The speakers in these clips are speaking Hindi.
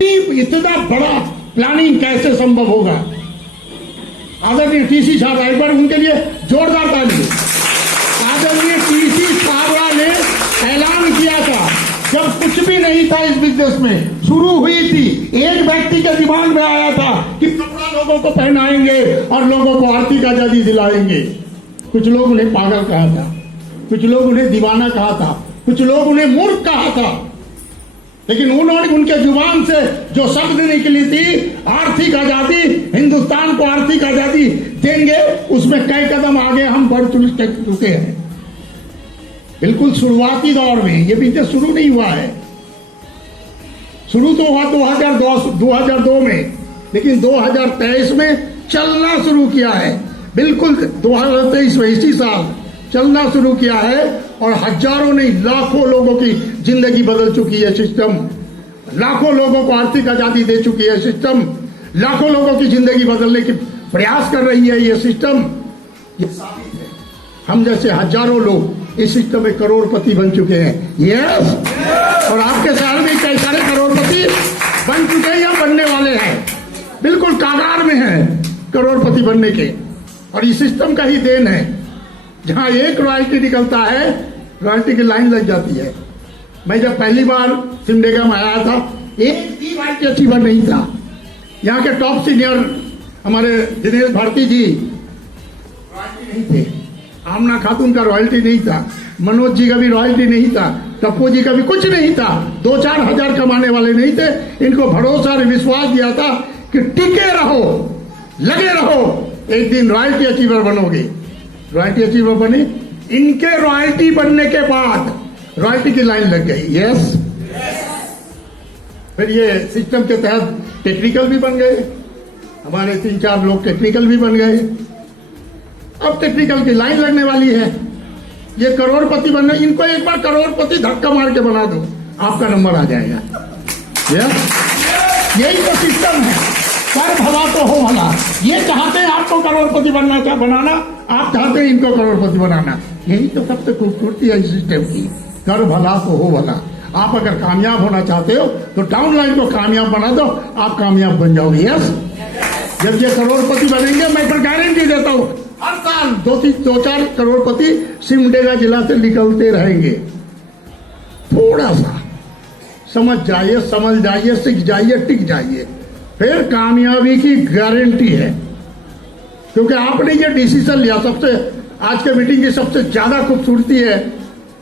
इतना बड़ा प्लानिंग कैसे संभव होगा? आदरणीय टीसी साहब एक बार उनके लिए जोरदार ताली। आदरणीय टीसी छाबड़ा ने ऐलान किया था जब कुछ भी नहीं था इस बिजनेस में, शुरू हुई थी, एक व्यक्ति के दिमाग में आया था कि कपड़ा लोगों को पहनाएंगे और लोगों को आर्थिक आजादी दिलाएंगे। कुछ लोग उन्हें पागल कहा था, कुछ लोग उन्हें दीवाना कहा था, कुछ लोग उन्हें मूर्ख कहा था, लेकिन उन्होंने उनके जुबान से जो शब्द निकली थी आर्थिक आजादी, हिंदुस्तान को आर्थिक आजादी देंगे, उसमें कई कदम आगे हम बढ़ चुके हैं। बिल्कुल शुरुआती दौर में, ये बिजनेस शुरू नहीं हुआ है, शुरू तो हुआ 2002 में, लेकिन 2023 में चलना शुरू किया है। बिल्कुल 2023 में इसी साल चलना शुरू किया है और हजारों नहीं लाखों लोगों की जिंदगी बदल चुकी है सिस्टम, लाखों लोगों को आर्थिक आजादी दे चुकी है सिस्टम, लाखों लोगों की जिंदगी बदलने की प्रयास कर रही है ये सिस्टम। ये साबित है, हम जैसे हजारों लोग इस सिस्टम में करोड़पति बन चुके हैं। यस, और आपके शहर में कई सारे करोड़पति बन चुके हैं या बनने वाले हैं, बिल्कुल कागार में हैं करोड़पति बनने के, और इस सिस्टम का ही देन है। जहां एक रॉयल्टी निकलता है, रॉयल्टी की लाइन लग जाती है। मैं जब पहली बार सिमडेगा में आया था, एक भी रॉयल्टी अचीवर नहीं था। यहाँ के टॉप सीनियर हमारे दिनेश भारती जी रॉयल्टी नहीं थे, आमना खातून का रॉयल्टी नहीं था, मनोज जी का भी रॉयल्टी नहीं था, टप्पू जी का भी कुछ नहीं था, 2-4 हजार कमाने वाले नहीं थे। इनको भरोसा और विश्वास दिया था कि टिके रहो, लगे रहो, एक दिन रॉयल्टी अचीवर बनोगे। रॉयल्टी अचीवर बने, इनके रॉयल्टी बनने के बाद रॉयल्टी की लाइन लग गई। यस, फिर ये सिस्टम के तहत टेक्निकल भी बन गए, हमारे 3-4 लोग टेक्निकल भी बन गए। अब टेक्निकल की लाइन लगने वाली है, ये करोड़पति बनने, इनको एक बार करोड़पति धक्का मार के बना दो, आपका नंबर आ जाएगा। यही तो सिस्टम है, कर भला तो हो भला। ये चाहते हैं आपको करोड़पति बनाना, आप चाहते हैं इनको करोड़पति बनाना। यही तो सबसे खूबसूरती है इस सिस्टम की, कर भला तो हो भला। आप अगर कामयाब होना चाहते हो तो डाउन लाइन को कामयाब बना दो, आप कामयाब बन जाओगे। यस, जब ये करोड़पति बनेंगे, मैं तो गारंटी देता हूं, हर साल 2-4 करोड़पति सिमडेगा जिला से निकलते रहेंगे। थोड़ा सा समझ जाइए, सीख जाइए, टिक जाइए, फिर कामयाबी की गारंटी है। क्योंकि आपने ये डिसीजन लिया, सबसे आज के मीटिंग की सबसे ज्यादा खूबसूरती है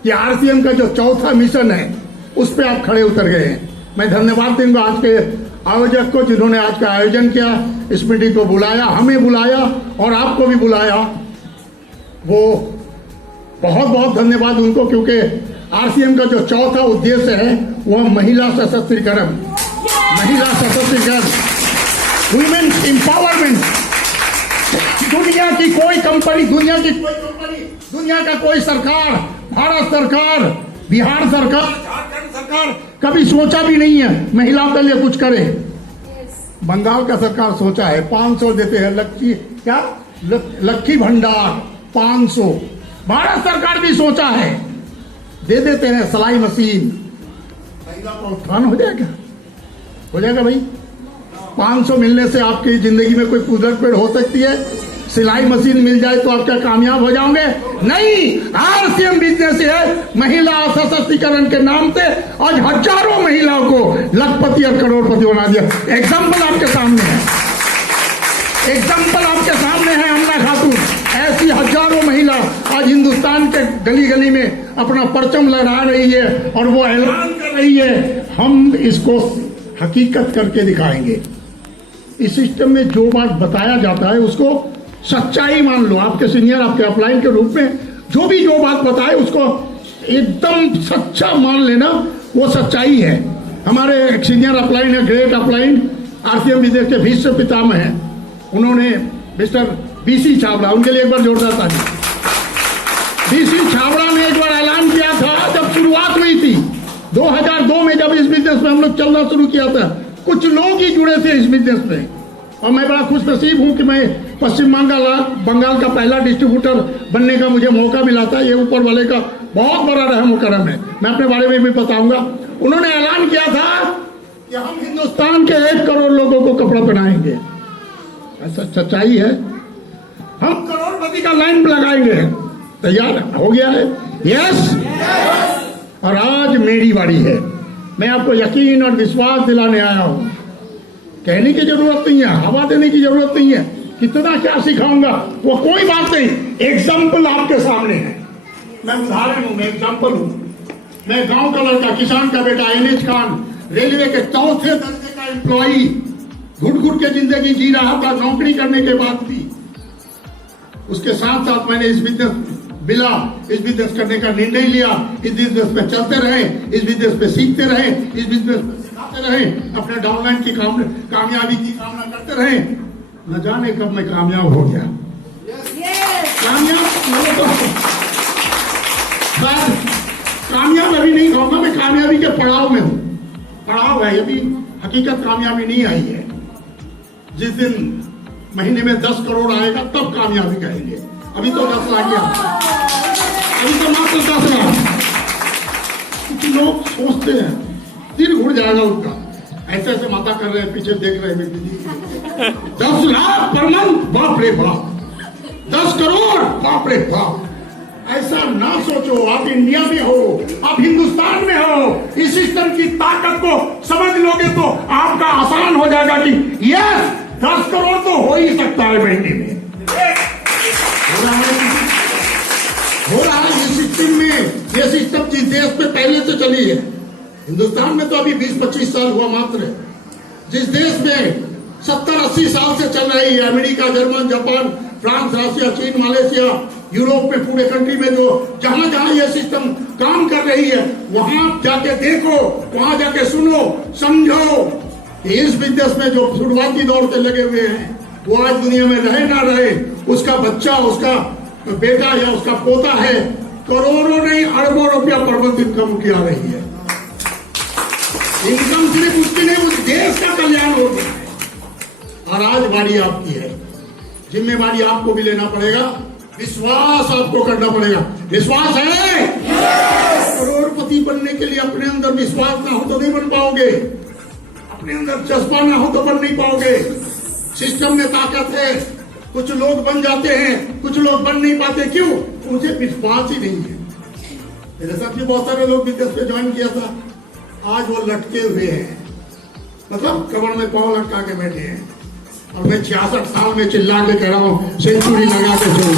कि आरसीएम का जो चौथा मिशन है उस पर आप खड़े उतर गए हैं। मैं धन्यवाद दूंगा आज के आयोजक को, जिन्होंने आज का आयोजन किया, इस मीटिंग को बुलाया, हमें बुलाया और आपको भी बुलाया। वो बहुत बहुत धन्यवाद उनको, क्योंकि आरसीएम का जो चौथा उद्देश्य है वह महिला सशक्तिकरण, वुमेन एम्पावरमेंट। दुनिया की कोई कंपनी, दुनिया का कोई सरकार, भारत सरकार, बिहार सरकार, झारखंड सरकार कभी सोचा भी नहीं है महिलाओं के लिए कुछ करे। बंगाल का सरकार सोचा है, 500 देते हैं, लक्की भंडार 500। भारत सरकार भी सोचा है, दे देते हैं सिलाई मशीन। महिला का उत्थान हो जाएगा भाई। 500 मिलने से आपकी जिंदगी में कोई उलट फेर हो सकती है? सिलाई मशीन मिल जाए तो आप क्या कामयाब हो जाओगे? नहीं। आरसीएम बिजनेस है महिला सशक्तिकरण के नाम से आज हजारों महिलाओं को लखपति और करोड़पति बना दिया। एग्जाम्पल आपके सामने है, अमना खातून, ऐसी हजारों महिला आज हिंदुस्तान के गली गली में अपना परचम लहरा रही है और वो ऐलान कर रही है, हम इसको हकीकत करके दिखाएंगे। इस सिस्टम में जो बात बताया जाता है उसको सच्चाई मान लो। आपके सीनियर, आपके अपलाइन के रूप में जो बात बताए उसको एकदम सच्चा मान लेना, वो सच्चाई है। हमारे एक सीनियर अपलाइन है, ग्रेट अपलाइन, आरसीएम बिजनेस के विश्व पितामह हैं, उन्होंने मिस्टर बीसी छाबड़ा, उनके लिए एक बार जोरदार ताली। बीसी छाबड़ा ने एक बार ऐलान किया था, जब शुरुआत हुई थी 2002 में, जब इस बिजनेस में हम लोग चलना शुरू किया था, कुछ लोग ही जुड़े थे इस बिजनेस में, और मैं बड़ा खुश नसीब हूं कि मैं पश्चिम बंगाल का पहला डिस्ट्रीब्यूटर बनने का मुझे मौका मिला था। ये ऊपर वाले का बहुत बड़ा रहम करम है, मैं अपने बारे में भी बताऊंगा। उन्होंने ऐलान किया था कि कि हम हिंदुस्तान के 1 करोड़ लोगों को कपड़ा पहनाएंगे। ऐसा सच्चाई है। हम करोड़पति का लाइन लगाएंगे। तैयार हो गया है? यस। और आज मेरी बारी है। मैं आपको यकीन और विश्वास दिलाने आया हूं। कहने की जरूरत नहीं है, हवा देने की जरूरत नहीं है। कितना क्या सिखाऊंगा वो कोई बात नहीं। एग्जाम्पल आपके सामने है। मैं उदाहरण हूं, मैं एग्जाम्पल हूं। मैं गांव का लड़का, किसान का बेटा, NH खान, रेलवे के 4थे दर्जे का एम्प्लॉई, घुट घुट के जिंदगी जी रहा था नौकरी करने के बाद भी। उसके साथ साथ मैंने इस बिजनेस करने का निर्णय लिया। इस बिजनेस में चलते रहे, इस बिजनेस में सीखते रहे, इस बिजनेस में सिखाते रहे, अपने डाउनलाइन की कामयाबी की कामना करते रहे। न जाने कब मैं कामयाब हो गया। कामयाब अभी नहीं कहूंगा, मैं कामयाबी के पड़ाव में हूं। पड़ाव है, अभी हकीकत कामयाबी नहीं आई है। जिस दिन महीने में 10 करोड़ आएगा तब कामयाबी कहेंगे। अभी तो 10 लाख गया, अभी तो मात्र 10 लाख। कुछ लोग सोचते हैं दिल घुट जाएगा उनका, ऐसे ऐसे माता कर रहे हैं, पीछे देख रहे हैं। 10 लाख पर मंथ, बाप रे बाप। 10 करोड़, बाप रे बाप। ऐसा ना सोचो। आप इंडिया में हो, आप हिंदुस्तान में हो। इस सिस्टम की ताकत को समझ लोगे तो आपका आसान हो जाएगा कि यस 10 करोड़ तो हो ही सकता है महीने में। हो रहा है ये सिस्टम में। ये सिस्टम जिस देश में पहले से चली है, हिंदुस्तान में तो अभी 20-25 साल हुआ मात्र। जिस देश में 70-80 साल से चल रही है, America, German, Japan, France, Russia, चीन, मलेशिया, यूरोप में, पूरे कंट्री में जो जहां जहां यह सिस्टम काम कर रही है, वहां जाके देखो, वहां जाके सुनो, समझो। इस बिजनेस में जो शुरुआती दौर से लगे हुए हैं, वो आज दुनिया में रहे ना रहे, उसका बच्चा, उसका बेटा या उसका पोता है, करोड़ों नहीं अरबों रुपया पर मंथ इनकम की आ रही है। इनकम सिर्फ उसकी नहीं, उस देश का कल्याण हो गया है। और आज बारी आपकी है। जिम्मेवारी आपको भी लेना पड़ेगा, विश्वास आपको करना पड़ेगा। विश्वास है? करोड़पति बनने के लिए अपने अंदर विश्वास ना हो तो नहीं बन पाओगे। अपने अंदर जज्बा ना हो तो बन नहीं पाओगे। सिस्टम में ताकत है। कुछ लोग बन जाते हैं, कुछ लोग बन नहीं पाते। क्यों? मुझे विश्वास ही नहीं है। मेरे साथ भी बहुत सारे लोग बिजनेस पे ज्वाइन किया था, आज वो लटके हुए हैं, मतलब कमर में पांव लटका के बैठे हैं। और मैं 66 साल में चिल्ला के कह रहा हूं सेंचुरी लगा के छोड़।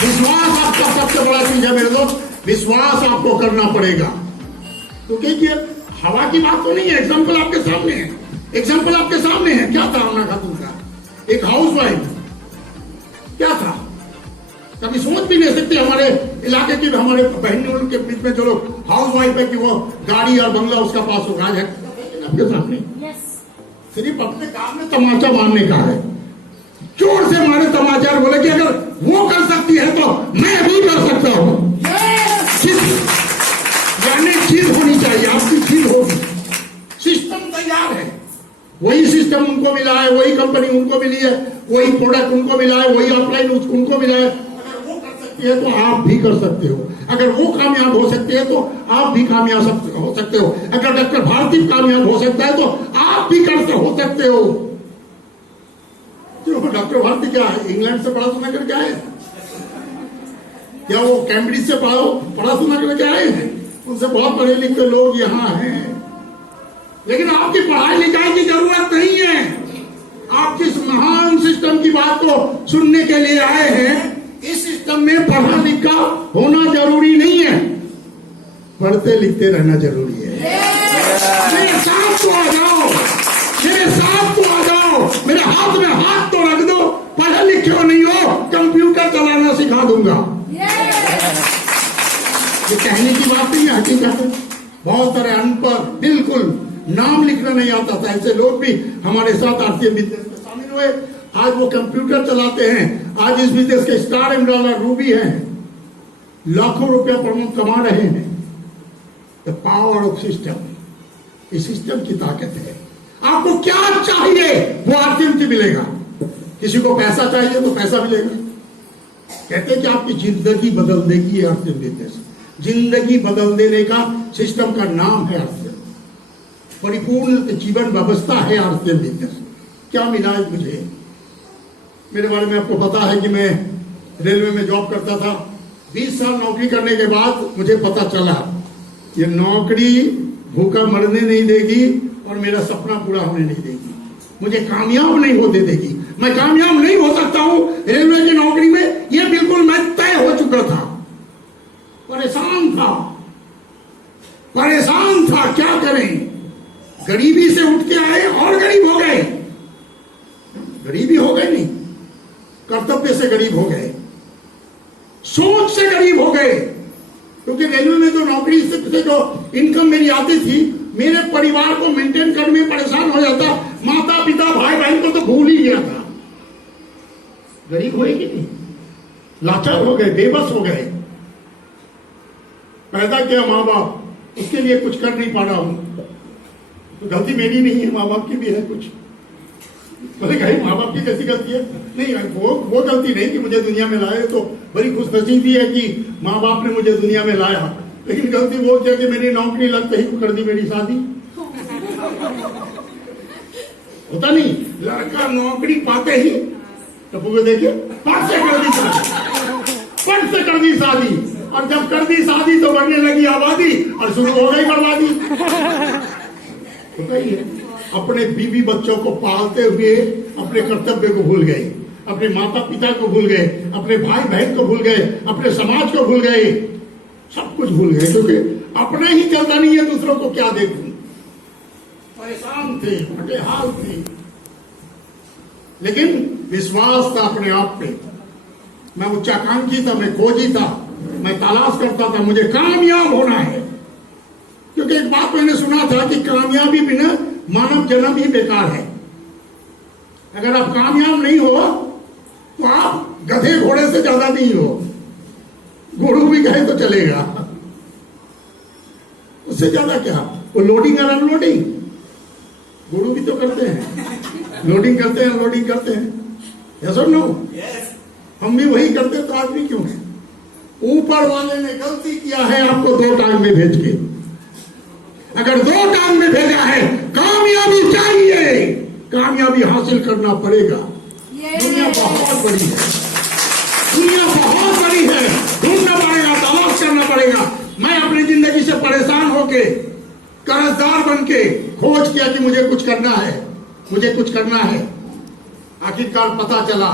विश्वास आपका सबसे बड़ा चीज है मेरे दोस्त। विश्वास आपको करना पड़ेगा। तो क्या हवा की बात तो नहीं है। एग्जाम्पल आपके सामने है। एग्जाम्पल आपके सामने है। क्या था हमना खातून का? एक हाउसवाइफ। क्या था? कभी सोच भी नहीं सकते हमारे इलाके की, हमारे बहनों के बीच में जो लोग हाउसवाइफ है कि वो गाड़ी और बंगला उसका पास हो राज है आपके सामने। सिर्फ अपने काम में तमाचा मारने का है। जोर से मारे तमाचा, बोले कि अगर वो कर सकती है तो मैं भी कर सकता हूं। यानी जीत होनी चाहिए, आपकी जीत होगी। सिस्टम तैयार है। वही सिस्टम उनको मिला है, वही कंपनी उनको मिली है, वही प्रोडक्ट उनको मिला है, वही ऑफलाइन उनको मिला है। अगर वो कर सकती है तो आप भी कर सकते हो। अगर वो कामयाब हो सकते हैं तो आप भी कामयाब हो सकते हो। अगर डॉक्टर भारती कामयाब हो सकता है तो आप भी हो सकते हो। जो डॉक्टर भारती क्या है? इंग्लैंड से पढ़ा सुना करके आए? क्या वो कैम्ब्रिज से पढ़ा सुना करके आए हैं? उनसे बहुत पढ़े लिखे लोग यहाँ हैं। लेकिन आपकी पढ़ाई लिखाई की जरूरत नहीं है। आप जिस महान सिस्टम की बात को सुनने के लिए आए हैं, इस सिस्टम में पढ़ा लिखा होना जरूरी नहीं है, पढ़ते लिखते रहना जरूरी है। मेरे साथ तो आ जाओ, मेरे साथ तो आ जाओ, मेरे हाथ में हाथ तो रख दो। पढ़े लिखे हो नहीं हो, कंप्यूटर चलाना सिखा दूंगा। ये कहने की बात नहीं है, हकीकत है। बहुत सारे अनपढ़, बिल्कुल नाम लिखना नहीं आता था, ऐसे लोग भी हमारे साथ आरसीएम बिजनेस में शामिल हुए। आज वो कंप्यूटर चलाते हैं। आज इस बिजनेस के स्टार एम्ब्रॉयडर रूबी हैं, लाखों रुपया पर मंथ कमा रहे हैं। द पावर ऑफ सिस्टम, इस सिस्टम की ताकत है। आपको क्या चाहिए वो आरसीएम से मिलेगा। किसी को पैसा चाहिए तो पैसा मिलेगा। कहते हैं कि आपकी जिंदगी बदल देगी आरसीएम बिजनेस। जिंदगी बदल देने का सिस्टम का नाम है आरसीएम। परिपूर्ण जीवन व्यवस्था है आरसीएम बिजनेस। क्या मिला है मुझे? मेरे बारे में आपको पता है कि मैं रेलवे में जॉब करता था। 20 साल नौकरी करने के बाद मुझे पता चला ये नौकरी भूखा मरने नहीं देगी और मेरा सपना पूरा होने नहीं देगी, मुझे कामयाब नहीं होने देगी। मैं कामयाब नहीं हो सकता हूं रेलवे की नौकरी में, यह बिल्कुल मैं तय हो चुका था। परेशान था क्या करें। गरीबी से उठ के आए और गरीब हो गए। गरीबी हो गए नहीं, कर्तव्य से गरीब हो गए, सोच से गरीब हो गए। क्योंकि रेलवे में जो नौकरी से जो इनकम मेरी आती थी, मेरे परिवार को मेंटेन करने में परेशान हो जाता। माता पिता भाई बहन को तो भूल ही गया था। गरीब हुए कि नहीं, लाचार हो गए, बेबस हो गए। पैदा किया माँ बाप, उसके लिए कुछ कर नहीं पा रहा हूं, तो गलती मेरी नहीं है, माँ बाप की भी है कुछ। बोले कहीं माँ बाप की कैसी गलती है? नहीं, वो गलती नहीं कि मुझे दुनिया में लाए, तो बड़ी खुशनसीबी है कि माँ बाप ने मुझे दुनिया में लाया। लेकिन गलती वो क्या कि मेरी नौकरी लगते ही कर दी मेरी शादी। होता नहीं, लड़का नौकरी पाते ही टप्पू को देखिए पट से कर दी शादी। और जब कर दी शादी तो बढ़ने लगी आबादी और शुरू हो गई बर्बादी। होता ही है। अपने बीवी बच्चों को पालते हुए अपने कर्तव्य को भूल गए, अपने माता पिता को भूल गए, अपने भाई बहन को भूल गए, अपने समाज को भूल गए, सब कुछ भूल गए। क्योंकि अपने ही चलता नहीं है, दूसरों को क्या देखूं। परेशान थे, फटेहाल थे, लेकिन विश्वास था अपने आप पे। मैं उच्चाकांक्षी था, मैं खोजी था, मैं तलाश करता था, मुझे कामयाब होना है। क्योंकि एक बात मैंने सुना था कि कामयाबी बिना मानव जन्म ही बेकार है। अगर आप कामयाब नहीं हो तो आप गधे घोड़े से ज्यादा नहीं हो। घोड़ू भी कहे तो चलेगा, उससे ज्यादा क्या। वो लोडिंग और अनलोडिंग घोड़ू भी तो करते हैं, लोडिंग करते हैं अनलोडिंग करते हैं। यस और नो? हम भी वही करते तो आदमी क्यों है? ऊपर वाले ने गलती किया है आपको 2 टांग में भेज के। अगर 2 टांग में भेजा है, कामयाबी चाहिए, कामयाबी हासिल करना पड़ेगा। दुनिया बहुत बड़ी है, दुनिया बहुत बड़ी है, ढूंढना पड़ेगा, तलाश करना पड़ेगा। मैं अपनी जिंदगी से परेशान होके, कर्जदार बन के खोज किया कि मुझे कुछ करना है, मुझे कुछ करना है। आखिरकार पता चला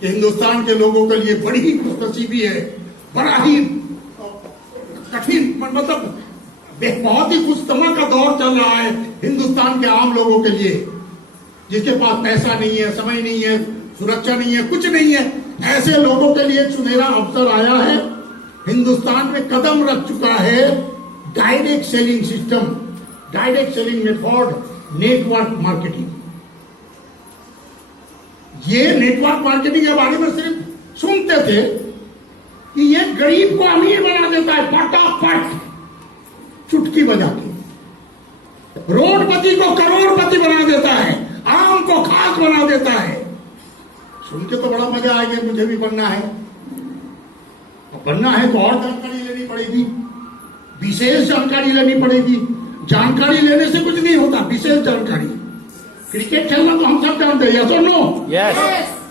कि हिंदुस्तान के लोगों के लिए बड़ी ही खुशनसीबी है, बड़ा ही कठिन, मतलब बहुत ही खुशतमा का दौर चल रहा है हिंदुस्तान के आम लोगों के लिए, जिसके पास पैसा नहीं है, समय नहीं है, सुरक्षा नहीं है, कुछ नहीं है। ऐसे लोगों के लिए सुनहरा अवसर आया है। हिंदुस्तान में कदम रख चुका है direct selling system, direct selling method, network marketing. ये नेटवर्क मार्केटिंग के बारे में सिर्फ सुनते थे कि ये गरीब को अमीर बना देता है फटाफट, चुटकी बजा के। रोडपति को करोड़पति बना देता है, आम को खास बना देता है। सुन के तो बड़ा मजा आएगा, मुझे भी बनना है। बनना है तो और जानकारी लेनी पड़ेगी, विशेष जानकारी लेनी पड़ेगी। जानकारी लेने से कुछ नहीं होता, विशेष जानकारी। क्रिकेट खेलना तो हम सब जानते हैं, यस और नो? यस।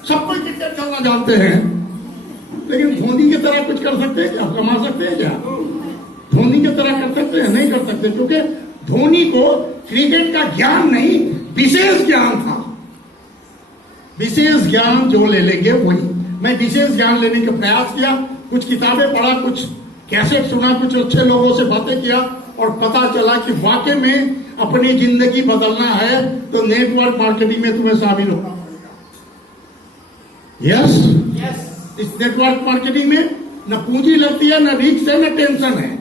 सब कोई क्रिकेट खेलना जानते हैं, लेकिन धोनी की तरह कुछ कर सकते हैं क्या? कमा सकते हैं क्या? धोनी की तरह कर सकते हैं? नहीं कर सकते, क्योंकि धोनी को क्रिकेट का ज्ञान नहीं, विशेष ज्ञान था। विशेष ज्ञान जो ले लेंगे वही। मैं विशेष ज्ञान लेने का प्रयास किया, कुछ किताबें पढ़ा, कुछ कैसेट सुना, कुछ अच्छे लोगों से बातें किया, और पता चला कि वाकई में अपनी जिंदगी बदलना है तो नेटवर्क मार्केटिंग में तुम्हें शामिल होना पड़ेगा। यस, इस नेटवर्क मार्केटिंग में न पूंजी लगती है, न रिस्क है, न टेंशन है।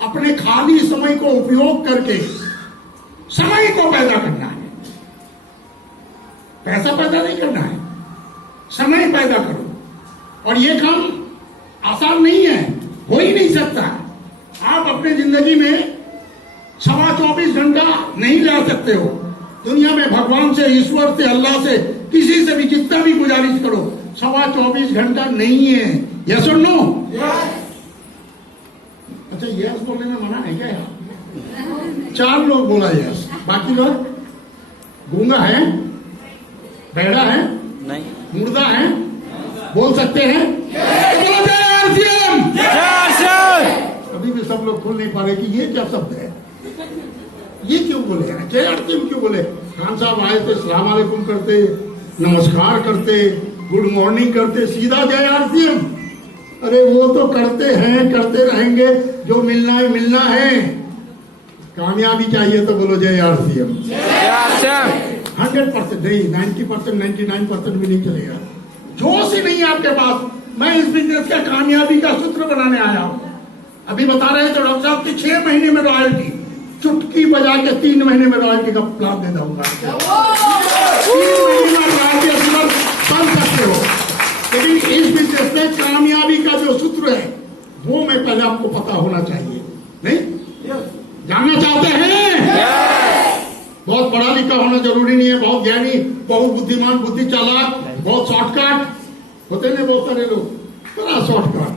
अपने खाली समय को उपयोग करके समय को पैदा करना है, पैसा पैदा नहीं करना है, समय पैदा करो। और ये काम आसान नहीं है, हो ही नहीं सकता। आप अपने जिंदगी में 24 घंटा नहीं ला सकते हो। दुनिया में भगवान से, ईश्वर से, अल्लाह से, किसी से भी जितना भी गुजारिश करो, 24 घंटा नहीं है। यस और नो? अच्छा, यस बोलने में मना है क्या? 4 लोग बोला यस, बाकी लोग गूंगा है, बहरा है, नहीं, मुर्दा है, बोल सकते हैं? बोलो जय आरसीएम। अभी भी सब लोग खोल नहीं पा रहे कि ये क्या शब्द है, ये क्यों बोले हैं, जय आरसीएम क्यों बोले? खान साहब आए थे, सलाम अलैकुम करते, नमस्कार करते, गुड मॉर्निंग करते, सीधा जय आरसीएम। अरे वो तो करते हैं, करते रहेंगे, जो मिलना है मिलना है। कामयाबी चाहिए तो बोलो जय आरसीएम। 100% नहीं, 90%, 99% भी नहीं चलेगा। जोश ही नहीं है आपके पास। मैं इस बिजनेस का कामयाबी का सूत्र बनाने आया हूं। अभी बता रहे थे डॉक्टर साहब की 6 महीने में रॉयल्टी, चुटकी बजा के 3 महीने में रॉयल्टी का प्लान दे दूंगा। 3 महीने में रॉयल्टी बन सकते हो, लेकिन इस बिजनेस में कामयाबी का जो सूत्र है वो मैं पहले आपको पता होना चाहिए। नहीं जानना चाहते हैं? बहुत पढ़ा लिखा होना जरूरी नहीं है, बहुत ज्ञानी, बहुत बुद्धिमान, बुद्धि चालाक, बहुत शॉर्टकट होते हैं बहुत सारे लोग, बड़ा शॉर्टकट,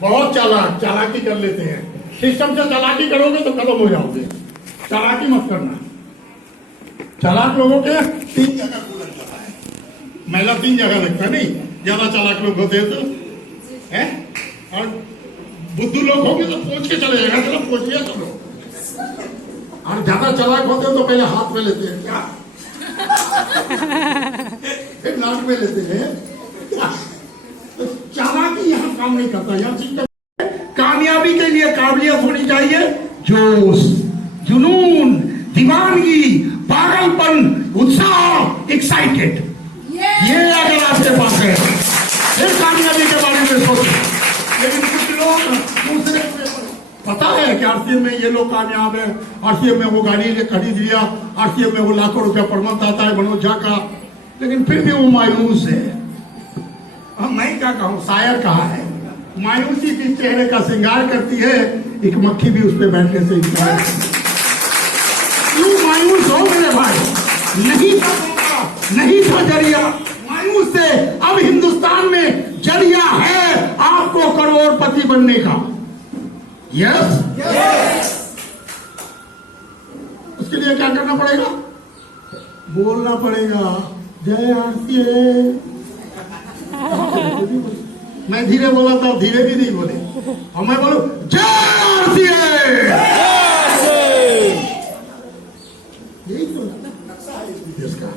बहुत चालाकी कर लेते हैं। सिस्टम से चालाकी करोगे तो खत्म हो जाओगे। चालाकी मत करना। चालाक लोगों के 3 जगह को लग जाता है, महिला 3 जगह लगता है। नहीं ज्यादा चालाक लोग होते हैं तो है, और बुद्धू लोग होंगे तो पूछ के चले जाएगा, चलो पूछ लिया चलो। और ज्यादा चालाक होते हो तो पहले हाथ में लेते हैं क्या, फिर नाक में लेते हैं क्या? तो चालाकी यहाँ काम नहीं करता। यहाँ सिस्टम कामयाबी के लिए काबिलियत होनी चाहिए, जोश, जुनून, दीवानगी, पागलपन, उत्साह, एक्साइटेड। ये अगर आपके पास है फिर कामयाबी के बारे में सोचो। लेकिन कुछ लोग दूसरे पता है कि आरसीएम में ये लोग कामयाब है, आरसीएम में वो गाड़ी खरीद लिया, आरसीएम में वो लाखों रुपया पर मंथ आता है मनोज झा का, लेकिन फिर भी वो मायूस है। हम मैं क्या कहूँ, शायर कहा है, मायूसी की चेहरे का श्रृंगार करती है, एक मक्खी भी उस पर बैठने से इंतजार करती है। क्यों मायूस हो मेरे भाई? नहीं था मौका, नहीं था जरिया। मायूस से अब हिंदुस्तान में जरिया है आपको करोड़पति बनने का। यस उसके लिए क्या करना पड़ेगा? बोलना पड़ेगा जय आरसीएम। मैं धीरे बोला था, धीरे भी नहीं बोले, और मैं बोलूं जय आरसीएम। यही तो नक्शा है इस बिजनेस का।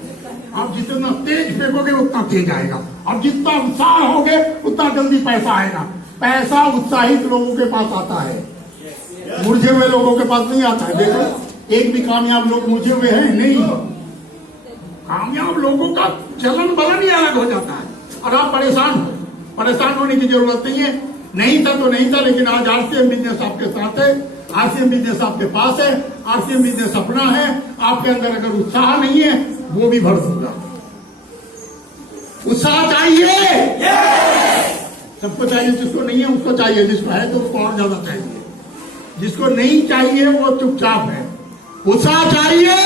आप जितना तेज फेंकोगे उतना तेज आएगा, और जितना उत्साह होगे उतना जल्दी पैसा आएगा। पैसा उत्साहित लोगों के पास आता है, मुरझे हुए लोगों के पास नहीं आता है। देखो एक भी कामयाब लोग मुरझे हुए हैं नहीं। कामयाब लोगों का चलन बलन ही अलग हो जाता है। और आप परेशान होने की जरूरत नहीं है। नहीं था तो नहीं था, लेकिन आज आरसीएम बिजनेस आपके साथ है, आरसीएम बिजनेस आपके पास है, आरसीएम बिजनेस अपना है। आपके अंदर अगर उत्साह नहीं है वो भी भर दूंगा। उत्साह चाहिए सबको, चाहिए, जिसको नहीं है उसको चाहिए, जिसको है तो उसको और ज्यादा चाहिए, जिसको नहीं चाहिए वो चुपचाप है। उत्साह चाहिए।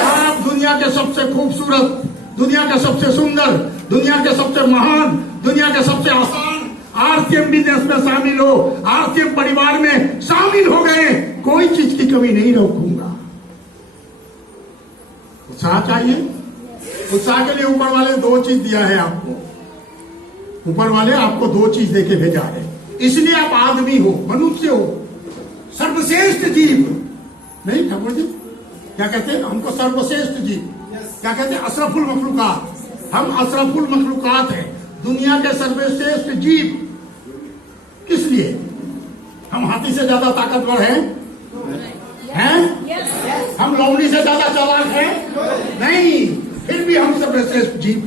आप दुनिया के सबसे खूबसूरत, दुनिया के सबसे सुंदर, दुनिया के सबसे महान, दुनिया के सबसे आसान आरसीएम बिजनेस में शामिल हो, आरसीएम परिवार में शामिल हो गए, कोई चीज की कमी नहीं रखूंगा। उत्साह चाहिए। उत्साह के लिए ऊपर वाले 2 चीज दिया है आपको। ऊपर वाले आपको 2 चीज देके भेजा है, इसलिए आप आदमी हो, मनुष्य हो, सर्वश्रेष्ठ जीव। नहीं ठाकुर जी क्या कहते हैं हमको? सर्वश्रेष्ठ जीव क्या कहते हैं? अशरफुल मखलूकात। हम अशरफुल मखलूकात हैं, दुनिया के सर्वश्रेष्ठ जीव। किस लिए? हम हाथी से ज्यादा ताकतवर हैं? हम लोमड़ी से ज्यादा चालाक हैं? नहीं, फिर भी हम सर्वश्रेष्ठ जीव।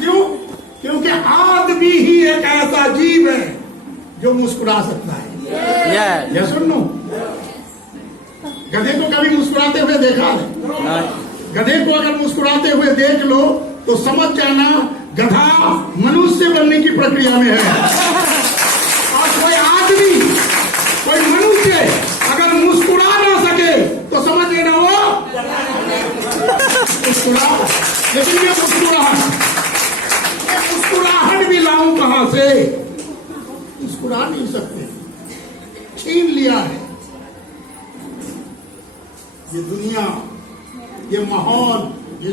क्यों? क्योंकि आदमी ही एक ऐसा जीव है जो मुस्कुरा सकता है। ये सुन लो, गधे को कभी मुस्कुराते हुए देखा है? गधे को अगर मुस्कुराते हुए देख लो तो समझ जाना गधा मनुष्य बनने की प्रक्रिया में है। और कोई आदमी, कोई मनुष्य अगर मुस्कुरा ना सके तो समझ लेना वो मुस्कुरा। लेकिन ये मुस्कुराहट भी लाऊं कहां से? मुस्कुरा नहीं सकते, छीन लिया ये दुनिया, ये माहौल, ये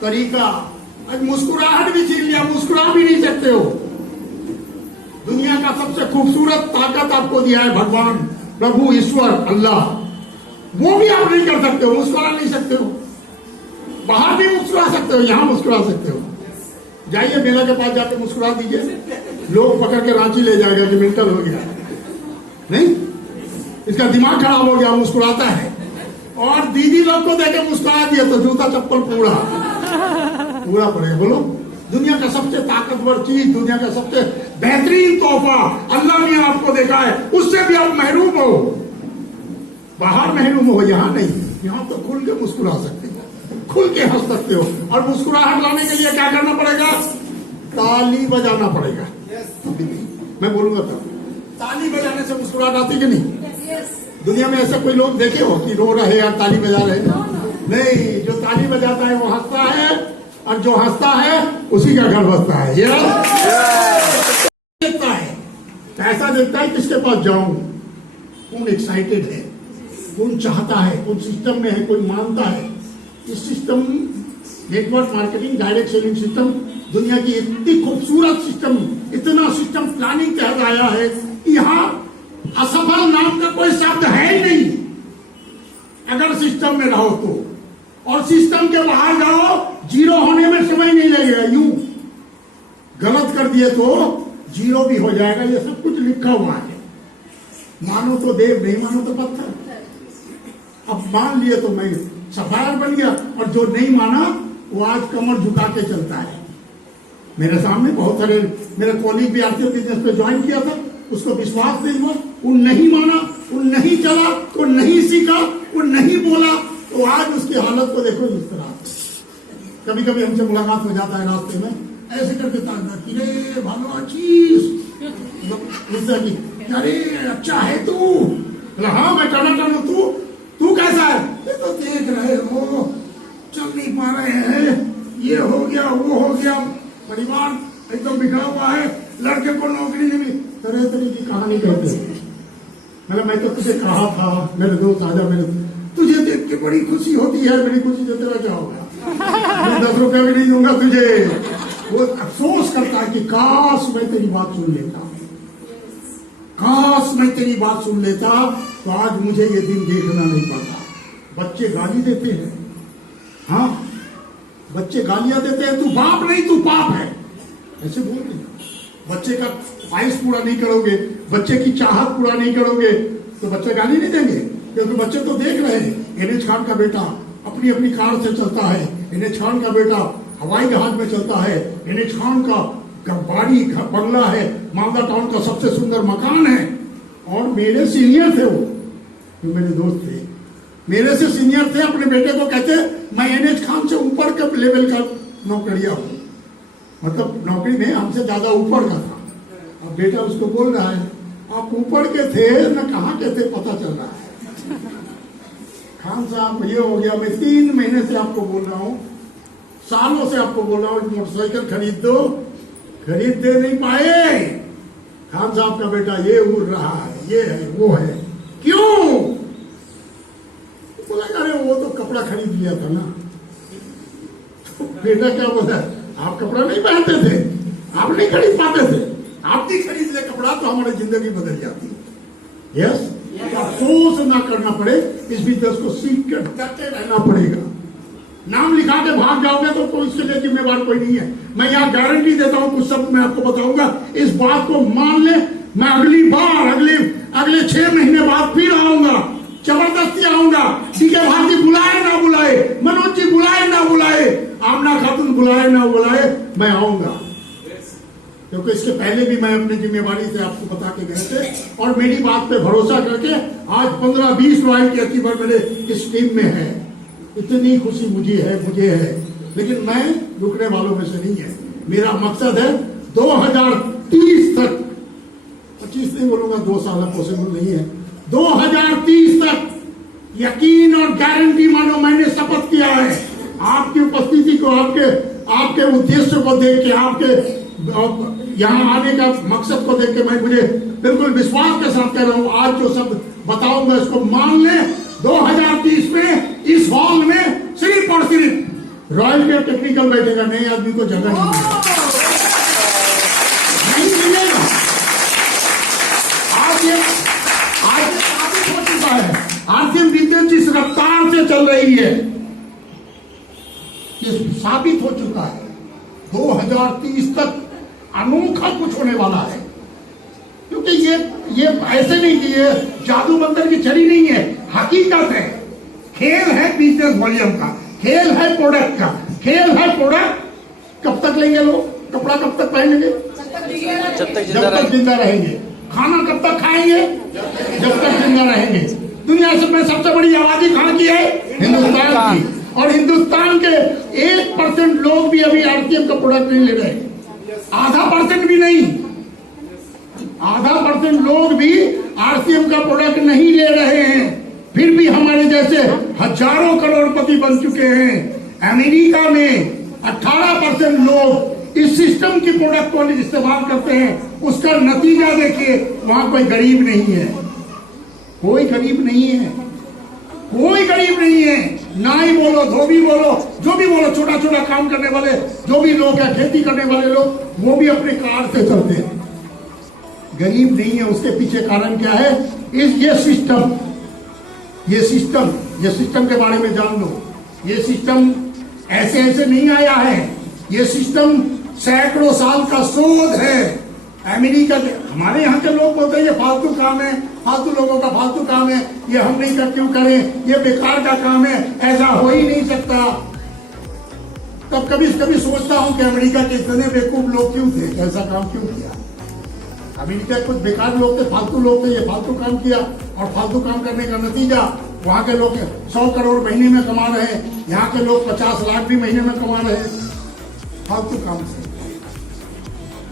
तरीका, आज मुस्कुराहट भी छीन लिया, मुस्कुरा भी नहीं सकते हो। दुनिया का सबसे खूबसूरत ताकत आपको दिया है भगवान, प्रभु, ईश्वर, अल्लाह, वो भी आप नहीं कर सकते हो, मुस्कुरा नहीं सकते हो। बाहर भी मुस्कुरा सकते हो, यहां मुस्कुरा सकते हो। जाइए मेला के पास जाके मुस्कुरा दीजिए, लोग पकड़ के रांची ले जाएगा कि मेंटल हो गया, नहीं, इसका दिमाग खराब हो गया, मुस्कुराता है। और दीदी लोग को देखे मुस्कुरा दिया तो जूता चप्पल पूरा पड़ेगा। बोलो, दुनिया का सबसे ताकतवर चीज, दुनिया का सबसे बेहतरीन तोहफा अल्लाह ने आपको देखा है, उससे भी आप महरूम हो। बाहर महरूम हो, यहां नहीं, यहां तो खुल के मुस्कुरा सकते हो, खुल के हंस सकते हो। और मुस्कुराहट लाने के लिए क्या करना पड़ेगा? ताली बजाना पड़ेगा। मैं बोलूंगा तब ताली बजाने से मुस्कुराहट आती कि नहीं? दुनिया में ऐसा कोई लोग देखे हो कि रो रहे या ताली बजा रहे? नहीं, जो ताली बजाता है वो हंसता है, और जो हंसता है उसी का घर बसता है। देखता है, पैसा देखता है किसके पास जाऊं, कौन एक्साइटेड है, कौन चाहता है, कौन सिस्टम में है, कोई मानता है। इस system, network marketing, direct selling system, दुनिया की इतनी खूबसूरत सिस्टम, इतना सिस्टम प्लानिंग तहत आया है, यहाँ असफल नाम का कोई शब्द है ही नहीं अगर सिस्टम में रहो तो। और सिस्टम के बाहर जाओ, जीरो होने में समय नहीं लगेगा। यूं गलत कर दिए तो जीरो भी हो जाएगा, ये सब कुछ लिखा हुआ है। मानो तो देव, नहीं मानो तो पत्थर। अब मान लिए तो मैं सफायर बन गया, और जो नहीं माना वो आज कमर झुका के चलता है। मेरे सामने बहुत सारे मेरे कॉलीग भी आरती बिजनेस पे ज्वाइन किया था, उसको विश्वास नहीं हुआ, वो नहीं माना, वो नहीं चला, वो नहीं सीखा, वो नहीं बोला, तो आज उसकी हालत को देखो इस तरह। कभी कभी हमसे मुलाकात हो जाता है रास्ते में, ऐसे करके ताकना कि रे भालो चीज, अरे अच्छा है तू, हाँ मैं टनाटन हूं, तू कैसा है? ये तो देख रहे हो, चल नहीं पा रहे हैं, ये हो गया, वो हो गया, परिवार एकदम बिखरा हुआ है, लड़के को नौकरी नहीं मिली, तरह तरह की कहानी कहते हैं। मतलब मैं तो तुझे कहा था, मेरे दोस्त आजा, मेरे तुझे देख के बड़ी खुशी होती है, मेरी खुशी से तेरा क्या होगा? मैं 10 रुपया भी नहीं दूंगा तुझे। वो अफसोस करता है कि काश मैं तेरी बात सुन लेता, काश मैं तेरी बात सुन लेता, तो आज मुझे ये दिन देखना नहीं पड़ता। बच्चे गाली देते हैं, हाँ बच्चे गालियां देते हैं, तू बाप नहीं तू पाप है, ऐसे बोल रहे। बच्चे का ख्वाहिश पूरा नहीं करोगे, बच्चे की चाहत पूरा नहीं करोगे, तो बच्चे गाली नहीं देंगे, क्योंकि बच्चे तो देख रहे हैं। एनएच खान का बेटा अपनी अपनी कार से चलता है, एनएच खान का बेटा हवाई जहाज में चलता है, एनएच खान का बाड़ी बंगला है, मालदा टाउन का सबसे सुंदर मकान है। और मेरे सीनियर थे वो, जो मेरे दोस्त थे, मेरे से सीनियर थे, अपने बेटे को कहते मैं एनएच खान से ऊपर के लेवल का नौकरिया हूं, मतलब नौकरी में हमसे ज्यादा ऊपर का था। अब बेटा उसको बोल रहा है आप ऊपर के थे न कहाँ के थे पता चल रहा है। खान साहब ये हो गया, मैं 3 महीने से आपको बोल रहा हूँ, सालों से आपको बोल रहा हूँ मोटरसाइकिल खरीद दो, खरीद दे नहीं पाए। खान साहब का बेटा ये उड़ रहा है, ये है वो है, क्यों? बोला अरे वो तो कपड़ा खरीद लिया था ना। तो बेटा क्या बोला, आप कपड़ा नहीं पहनते थे, आप नहीं खरीद पाते थे, आप नहीं खरीद ले कपड़ा तो हमारी जिंदगी बदल जाती है। यस, अफसोस ना करना पड़े, इस बिजनेस को सीख कर डटे रहना पड़ेगा। नाम लिखा के भाग जाओगे तो कोई इसके लिए जिम्मेवार कोई नहीं है। मैं यहाँ गारंटी देता हूँ, कुछ शब्द मैं आपको बताऊंगा, इस बात को मान ले। मैं अगली बार अगले 6 महीने बाद फिर आऊंगा, जबरदस्ती आऊंगा। सीके भारती बुलाए ना बुलाए, मनोज जी बुलाए ना बुलाए, आमना खातून बुलाए ना बुलाए, मैं आऊंगा। क्योंकि इसके पहले भी मैं अपनी जिम्मेवारी से आपको बता के गए थे, और मेरी बात पे भरोसा करके आज 15-20 रॉयल्टी अचीवर मेरे इस टीम में है। इतनी खुशी मुझे है, लेकिन मैं रुकने वालों में से नहीं है। मेरा मकसद है 2030 तक, 25 नहीं बोलूंगा, 2 साल पॉसिबल नहीं है, 2030 तक यकीन और गारंटी मानो मैंने शपथ किया है। आपकी उपस्थिति को, आपके उद्देश्य को देख के, आपके यहाँ आने का मकसद को देख के मैं मुझे बिल्कुल विश्वास के साथ कह रहा हूँ, आज जो शब्द बताऊंगा इसको मान ले। 2030 में रॉयल्टी और टेक्निकल बैठेगा, नए आदमी को जगह नहीं मिलेगा। आज ये साबित हो चुका है, आरसीएम बिजनेस जिस रफ्तार से चल रही है, ये साबित हो चुका है 2030 तक अनोखा कुछ होने वाला है। क्योंकि ये ऐसे नहीं कि ये जादू मंत्र की छड़ी नहीं है, हकीकत है। खेल है बिजनेस वॉल्यूम का, खेल है प्रोडक्ट का, खेल है प्रोडक्ट। कब तक लेंगे लोग कपड़ा, कब तक पहनेंगे? जब तक जिंदा रहेंगे। खाना कब तक खाएंगे? जब तक जिंदा रहेंगे। दुनिया में सबसे बड़ी आबादी कहाँ की है? हिंदुस्तान की। और हिंदुस्तान के 1% लोग भी अभी आरसीएम का प्रोडक्ट नहीं ले रहे, आधा परसेंट भी नहीं, आधा परसेंट लोग भी आरसीएम का प्रोडक्ट नहीं ले रहे हैं। फिर भी हमारे जैसे हजारों करोड़पति बन चुके हैं। अमेरिका में 18% लोग इस सिस्टम की प्रोडक्ट को इस्तेमाल करते हैं। उसका नतीजा देखिए, वहां कोई गरीब नहीं है, कोई गरीब नहीं है, कोई गरीब नहीं है। नाई बोलो, धोबी बोलो, जो भी बोलो, छोटा छोटा काम करने वाले जो भी लोग हैं, खेती करने वाले लोग, वो भी अपने कार से चलते हैं। गरीब नहीं है। उसके पीछे कारण क्या है? ये सिस्टम के बारे में जान लो। ये सिस्टम ऐसे ऐसे नहीं आया है। ये सिस्टम सैकड़ों साल का शोध है। अमेरिका के, हमारे यहाँ के लोग बोलते हैं ये फालतू काम है, फालतू लोगों का फालतू काम है, ये हम नहीं कर क्यों करें, ये बेकार का काम है, ऐसा हो ही नहीं सकता। तब कभी कभी सोचता हूं कि अमेरिका के इतने बेवकूफ लोग क्यों थे, ऐसा काम क्यों किया। अमेरिका कुछ बेकार लोग थे, फालतू लोग थे, ये फालतू काम किया, और फालतू काम करने का नतीजा वहां के लोग 100 करोड़ महीने में कमा रहे हैं, यहाँ के लोग 50 लाख भी महीने में कमा रहे हैं। फालतू काम से,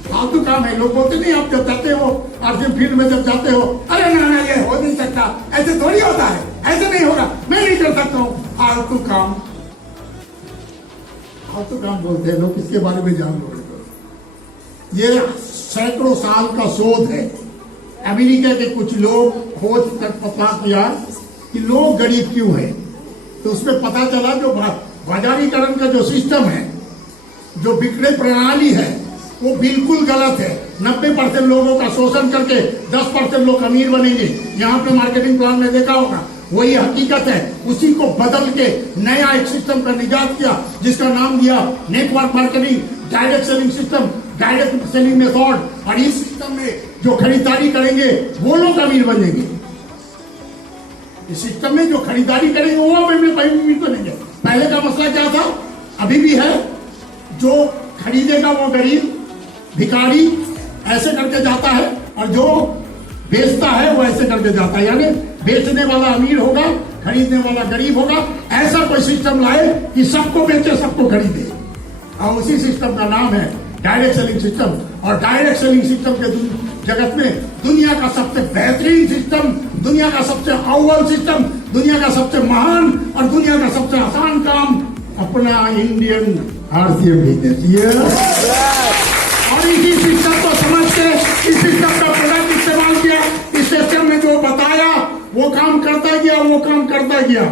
फालतू काम है। लोग बोलते नहीं, आप जब जाते हो आरसीएम फील्ड में, जब जाते हो, अरे ना ये हो नहीं सकता, ऐसे थोड़ी होता है, ऐसे नहीं होगा, मैं नहीं कर सकता हूँ। फालतू काम, फालतू काम बोलते हैं लोग। इसके बारे में जान लो। ये सैकड़ों साल का शोध है। अमेरिका के कुछ लोग खोज कर पता किया कि लोग गरीब क्यों हैं, तो उसमें पता चला जो बाजारीकरण का जो सिस्टम है, जो विक्रय प्रणाली है, वो बिल्कुल गलत है। 90% लोगों का शोषण करके 10% लोग अमीर बनेंगे। यहाँ पे मार्केटिंग प्लान में देखा होगा, वही हकीकत है। उसी को बदल के नया एक सिस्टम का निजात किया, जिसका नाम दिया network marketing, direct selling system, direct selling method. और इस सिस्टम में जो खरीदारी करेंगे वो लोग अमीर बनेंगे। इस सिस्टम में जो खरीदारी करेंगे वो अमीर बनेंगे। पहले का मसला क्या था, अभी भी है, जो खरीदेगा वो गरीब भिखारी ऐसे करके जाता है, और जो बेचता है वो ऐसे करके जाता है। यानी बेचने वाला अमीर होगा, खरीदने वाला गरीब होगा। ऐसा कोई सिस्टम लाए कि सबको बेचे, सबको खरीदे, और उसी सिस्टम का नाम है डायरेक्ट सेलिंग सिस्टम। और डायरेक्ट सेलिंग सिस्टम के जगत में दुनिया का सबसे बेहतरीन सिस्टम, दुनिया का सबसे अव्वल सिस्टम, दुनिया का सबसे महान और दुनिया का सबसे आसान काम अपना इंडियन आरसीएम बिजनेस। और इसी सिस्टम को समझ के इस सिस्टम का प्रोडक्ट इस्तेमाल किया। इस सिस्टम में जो बताया वो काम करता गया, वो काम करता गया।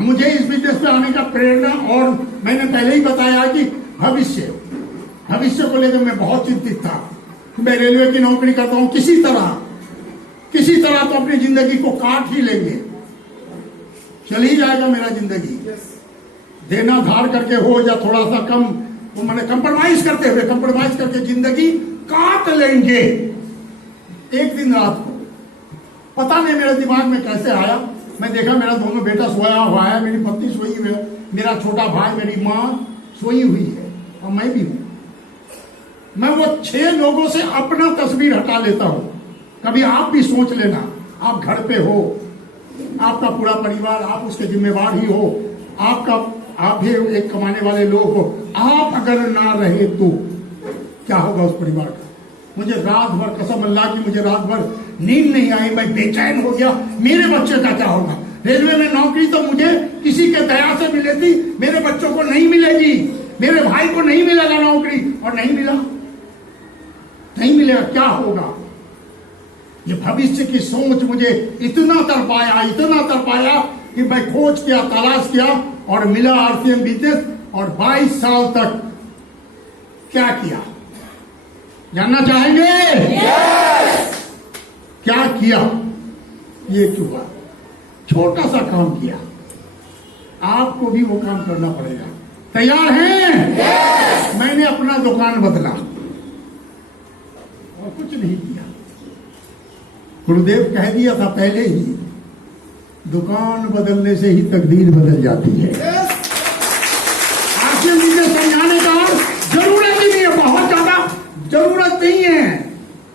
मुझे इस बिजनेस पे आने का प्रेरणा, और मैंने पहले ही बताया कि भविष्य को लेकर मैं बहुत चिंतित था। मैं रेलवे की नौकरी करता हूं, किसी तरह तो अपनी जिंदगी को काट ही लेंगे, चल ही जाएगा मेरा जिंदगी। देना धार करके हो या थोड़ा सा कम, वो मैंने कंप्रोमाइज करके जिंदगी काट लेंगे। एक दिन रात को पता नहीं मेरे दिमाग में कैसे आया, मैं देखा मेरा दोनों बेटा सोया हुआ है, मेरी पत्नी सोई हुई है, मेरा छोटा भाई, मेरी माँ सोई हुई है, और मैं भी हूं। मैं वो 6 लोगों से अपना तस्वीर हटा लेता हूं। कभी आप भी सोच लेना, आप घर पे हो, आपका पूरा परिवार, आप उसके जिम्मेवार ही हो, आप भी एक कमाने वाले लोग हो, आप अगर ना रहे तो क्या होगा उस परिवार का। मुझे रात भर, कसम अल्लाह की, मुझे रात भर नींद नहीं आई, मैं बेचैन हो गया, मेरे बच्चे का क्या होगा। रेलवे में नौकरी तो मुझे किसी के दया से मिली थी, मेरे बच्चों को नहीं मिलेगी, मेरे भाई को नहीं मिलेगा नौकरी, और नहीं मिलेगा, क्या होगा। ये भविष्य की सोच मुझे इतना तरपाया कि मैं खोज किया, तलाश किया और मिला आरसीएम बिजनेस, और 22 साल तक क्या किया जानना चाहेंगे? क्या किया? ये क्यों? छोटा सा काम किया, आपको भी वो काम करना पड़ेगा। तैयार हैं? मैंने अपना दुकान बदला और कुछ नहीं किया। गुरुदेव कह दिया था पहले ही, दुकान बदलने से ही तकदीर बदल जाती है। आरसीएम बिजनेस समझाने का जरूरत ही नहीं है, बहुत ज्यादा जरूरत नहीं है।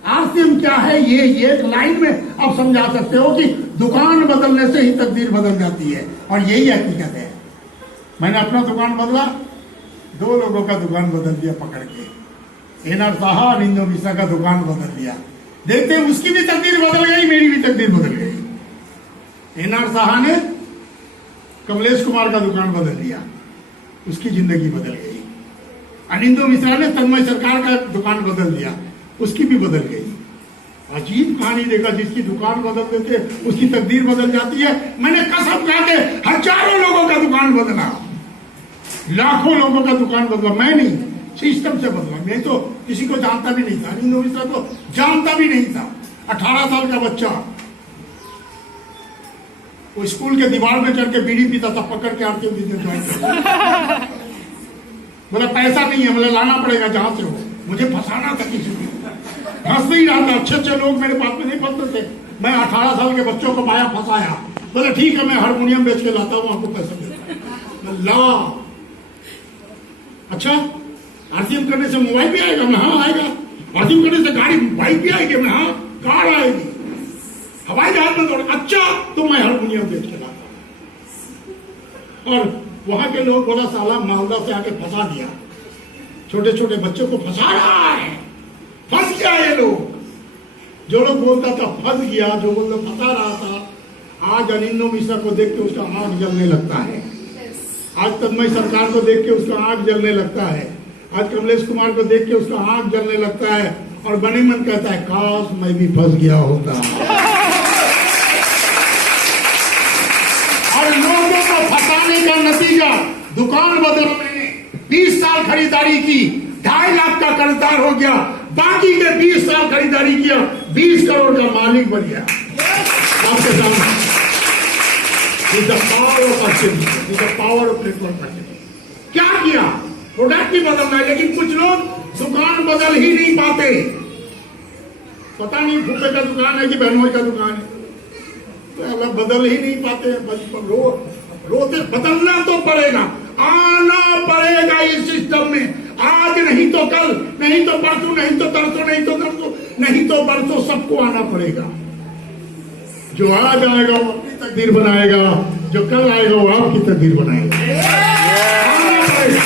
आरसीएम क्या है ये एक लाइन में आप समझा सकते हो कि दुकान बदलने से ही तकदीर बदल जाती है, और यही हकीकत है। मैंने अपना दुकान बदला, 2 लोगों का दुकान बदल दिया पकड़ के। एनआर साहा और इंदो मिश्रा का दुकान बदल दिया। देखते हैं उसकी भी तकदीर बदल गई, मेरी भी तकदीर बदल गई। एनआर साहा ने कमलेश कुमार का दुकान बदल दिया, उसकी जिंदगी बदल गई। अनिंदो मिश्रा ने तन्मय सरकार का दुकान बदल दिया, उसकी भी बदल गई। अजीब कहानी देखा, जिसकी दुकान बदल देते उसकी तकदीर बदल जाती है। मैंने कसम खा के हजारों लोगों का दुकान बदला, लाखों लोगों का दुकान बदला। मैं नहीं, सिस्टम से बदला। मैं तो किसी को जानता भी नहीं था, अनिंदो मिश्रा तो जानता भी नहीं था। 18 साल का बच्चा वो स्कूल के दीवार में चढ़ के बीड़ी पीता था, पकड़ के आरसीएम बिजनेस ज्वाइन कर। बोला पैसा नहीं है, बोला लाना पड़ेगा जहां से हो। मुझे फंसाना था किसी को, फंस नहीं रहा था। अच्छे लोग मेरे पास में नहीं फंसते थे। मैं 18 साल के बच्चों को पाया, फंसाया। बोले ठीक है, मैं हारमोनियम बेच के लाता हूँ, आपको पैसा देता हूँ। ला अच्छा, आरसीएम करने से मोबाइल भी आएगा? मैं हाँ आएगा। आरसीएम करने से गाड़ी बाइक भी आएगी? मैं हाँ कार आएगी। हवाई जहाज में दौड़? अच्छा, तो मैं हारमोनियम बेच के लाता हूँ। और वहां के लोग बोला साला मालदा से आके फंसा दिया, छोटे छोटे बच्चों को फंसा रहा है। फंस गया ये लोग। जो लोग बोलता था फंस गया, जो बोलता फंसा रहा था, आज अनिंदो मिश्रा को देख के उसका आंख जलने लगता है। आज तन्मय सरकार को देख के उसका आंख जलने लगता है। आज कमलेश कुमार को देख के उसका आंख जलने लगता है, और बनी मन कहता है काश मैं भी फंस गया होता। और लोगों को फंसाने का नतीजा, दुकान बदला मैंने, 20 साल खरीदारी की, 2.5 लाख का कर्जदार हो गया। बाकी के 20 साल खरीदारी किया, 20 करोड़ का मालिक बन गया। आपके सामने पावर ऑफ नेटवर्क मार्केटिंग। क्या किया? प्रोडक्ट ही बदलना है, लेकिन कुछ लोग दुकान बदल ही नहीं पाते। पता नहीं फूफे का दुकान है कि बहनोई का दुकान है, तो बदल ही नहीं पाते। रोते। बदलना तो पड़ेगा, आना पड़ेगा इस सिस्टम में। आज नहीं तो कल, नहीं तो परसों, नहीं तो तरसों, नहीं तो तरसों, नहीं तो परसों, सबको आना पड़ेगा। जो आज आएगा वो अपनी तकदीर बनाएगा, जो कल आएगा वो आपकी तकदीर बनाएगा। आना पड़ेगा।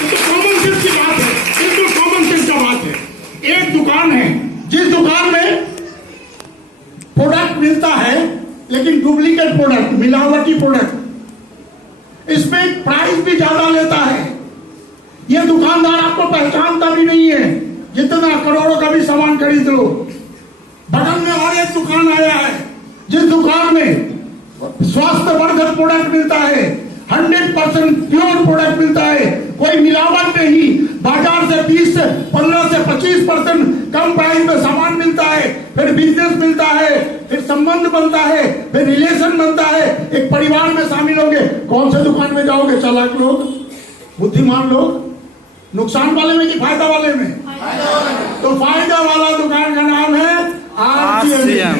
तो कॉमन सेंस की बात है, बिल्कुल कॉमन सेंस का बात है। एक दुकान है, जिस दुकान में प्रोडक्ट मिलता है लेकिन डुप्लीकेट प्रोडक्ट, मिलावटी प्रोडक्ट, इसमें प्राइस भी ज्यादा लेता है। यह दुकानदार आपको पहचानता भी नहीं है, जितना करोड़ों का भी सामान खरीद लो। बगल में और एक दुकान आया है, जिस दुकान में स्वास्थ्यवर्धक प्रोडक्ट मिलता है, 100% प्योर प्रोडक्ट मिलता है, कोई मिलावट नहीं। बाजार से 20 से 15 से 25% कम प्राइस में सामान मिलता है, फिर बिजनेस मिलता है, फिर संबंध बनता है, फिर रिलेशन बनता है, एक परिवार में शामिल होंगे। कौन से दुकान में जाओगे? चालाक लोग, बुद्धिमान लोग, नुकसान वाले में कि फायदा वाले में? तो फायदा वाला दुकान का नाम है आरसीएम।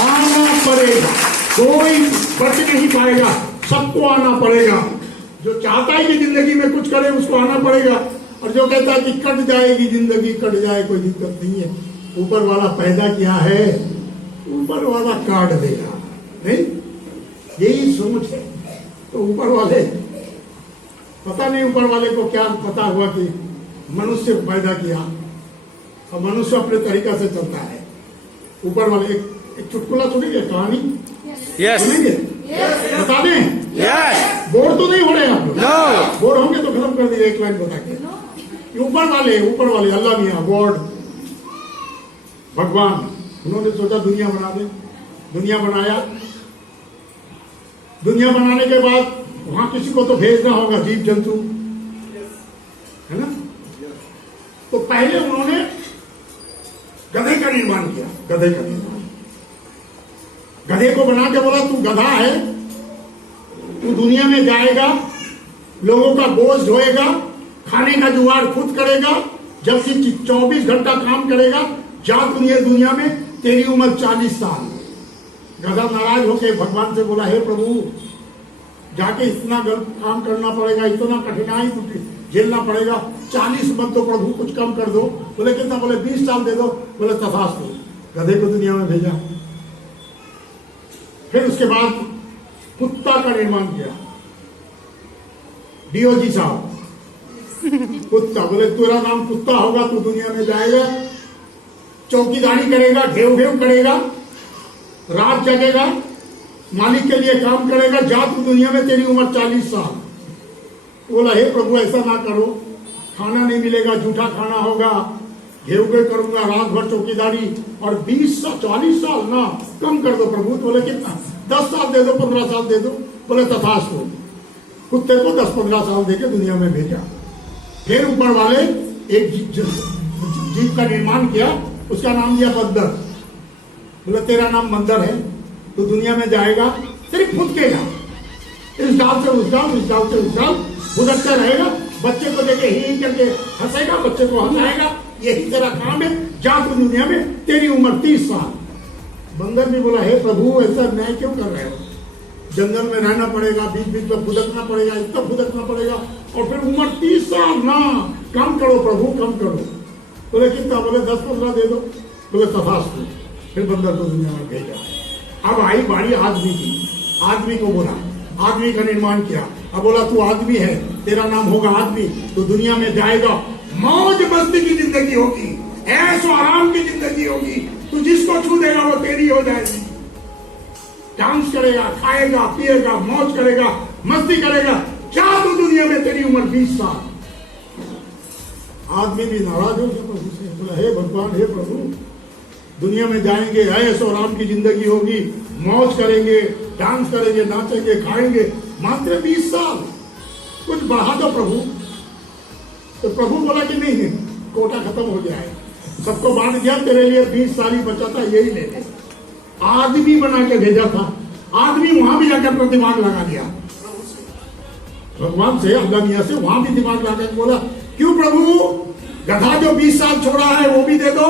आना पड़ेगा, कोई बच नहीं पाएगा, सबको आना पड़ेगा। जो चाहता है कि जिंदगी में कुछ करे उसको आना पड़ेगा, और जो कहता है कि कट जाएगी जिंदगी, कट जाए, कोई दिक्कत नहीं है। ऊपर वाला पैदा किया है, ऊपर वाला काट देगा, नहीं? यही सोच है। तो ऊपर वाले, पता नहीं ऊपर वाले को क्या पता हुआ कि मनुष्य पैदा किया और मनुष्य अपने तरीका से चलता है। ऊपर वाले एक चुटकुला सुनेंगे, कहानी सुनेंगे? बता दें? बोर तो नहीं हो रहे आप लोग? बोर होंगे तो खत्म कर दिए एक लाइन बता के। ऊपर वाले अल्लाह मियां, गॉड, भगवान, उन्होंने सोचा दुनिया बना दे। दुनिया बनाया, दुनिया बनाने के बाद वहां किसी को तो भेजना होगा, जीव जंतु, है ना। तो पहले उन्होंने गधे का निर्माण किया, गधे का निर्माण। गधे को बना के बोला तू गधा है, तू दुनिया में जाएगा, लोगों का बोझ ढोएगा, खाने का जुगाड़ खुद करेगा, जब से 24 घंटा काम करेगा, जा दुनिया में, तेरी उम्र 40 साल। गधा नाराज होकर भगवान से बोला, हे प्रभु, जाके इतना गलत काम करना पड़ेगा, इतना कठिनाई झेलना पड़ेगा, 40 मत तो प्रभु कुछ कम कर दो। बोले कितना? बोले 20 साल दे दो। बोले तथास्तु। गधे को दुनिया में भेजा। फिर उसके बाद कुत्ता का निर्माण किया, डीओजी साहब, कुत्ता। बोले तेरा नाम कुत्ता होगा, तू दुनिया में जाएगा, चौकीदारी करेगा, घेव घेव करेगा, रात जगेगा, मालिक के लिए काम करेगा, जा तू दुनिया में, तेरी उम्र 40 साल। बोला हे प्रभु ऐसा ना करो, खाना नहीं मिलेगा, जूठा खाना होगा, घेव घेव करूंगा, रात भर चौकीदारी, और 40 साल ना, कम कर दो प्रभु। बोले कितना? 10 साल दे दो, 15 साल दे दो। बोले तथास्तु। कुत्ते को 10-15 साल देके दुनिया में भेजा। फिर ऊपर वाले एक जीव का निर्माण किया, उसका नाम दिया बंदर। बोले तेरा नाम बंदर है, तो दुनिया में जाएगा, सिर्फ फुदकेगा, इस डाल से उस डाल, इस डाल से उस डाल, फुदकता रहेगा, बच्चे को देखे ही करके हंसेगा, बच्चे को हंसाएगा, यही तेरा काम है, जा तू दुनिया में, तेरी उम्र 30 साल। बंदर भी बोला हे प्रभु ऐसा न्याय क्यों कर रहे हो? जंगल में रहना पड़ेगा, बीच बीच में फुदकना पड़ेगा, इतना फुदकना पड़ेगा, और फिर उम्र 30 साल ना, कम करो प्रभु, कम करो। बोले कितना? बोले 10-15 दे दो। बोले तथास्तु। फिर बंदर को दुनिया में भेजा। अब आई बारी आदमी की। आदमी को बोला, आदमी का निर्माण किया। अब बोला तू आदमी है, तेरा नाम होगा आदमी, तो दुनिया में जाएगा, मौज मस्ती की जिंदगी होगी, ऐशो आराम की जिंदगी होगी, तू जिसको छू देगा वो तेरी हो जाएगी। डांस करेगा, खाएगा, पिएगा, मौज करेगा, मस्ती करेगा, क्या तू दुनिया में, तेरी उम्र 20 साल। आदमी भी नाराज हो गया प्रभु से। बोला हे भगवान, हे प्रभु, दुनिया में जाएंगे, ऐशो आराम की जिंदगी होगी, मौज करेंगे, डांस करेंगे, नाचेंगे, खाएंगे, मात्र 20 साल, कुछ बढ़ा दो प्रभु। तो प्रभु बोला कि नहीं, कोटा खत्म हो गया है, सबको बांट दिया, तेरे लिए 20 साल ही बचा था, यही ले ले। आदमी बना के भेजा था, आदमी वहां भी जाकर अपना दिमाग लगा दिया, भगवान से, अल्लाह मियां से, वहां भी दिमाग लगा के बोला, क्यों प्रभु, गधा जो 20 साल छोड़ा है वो भी दे दो,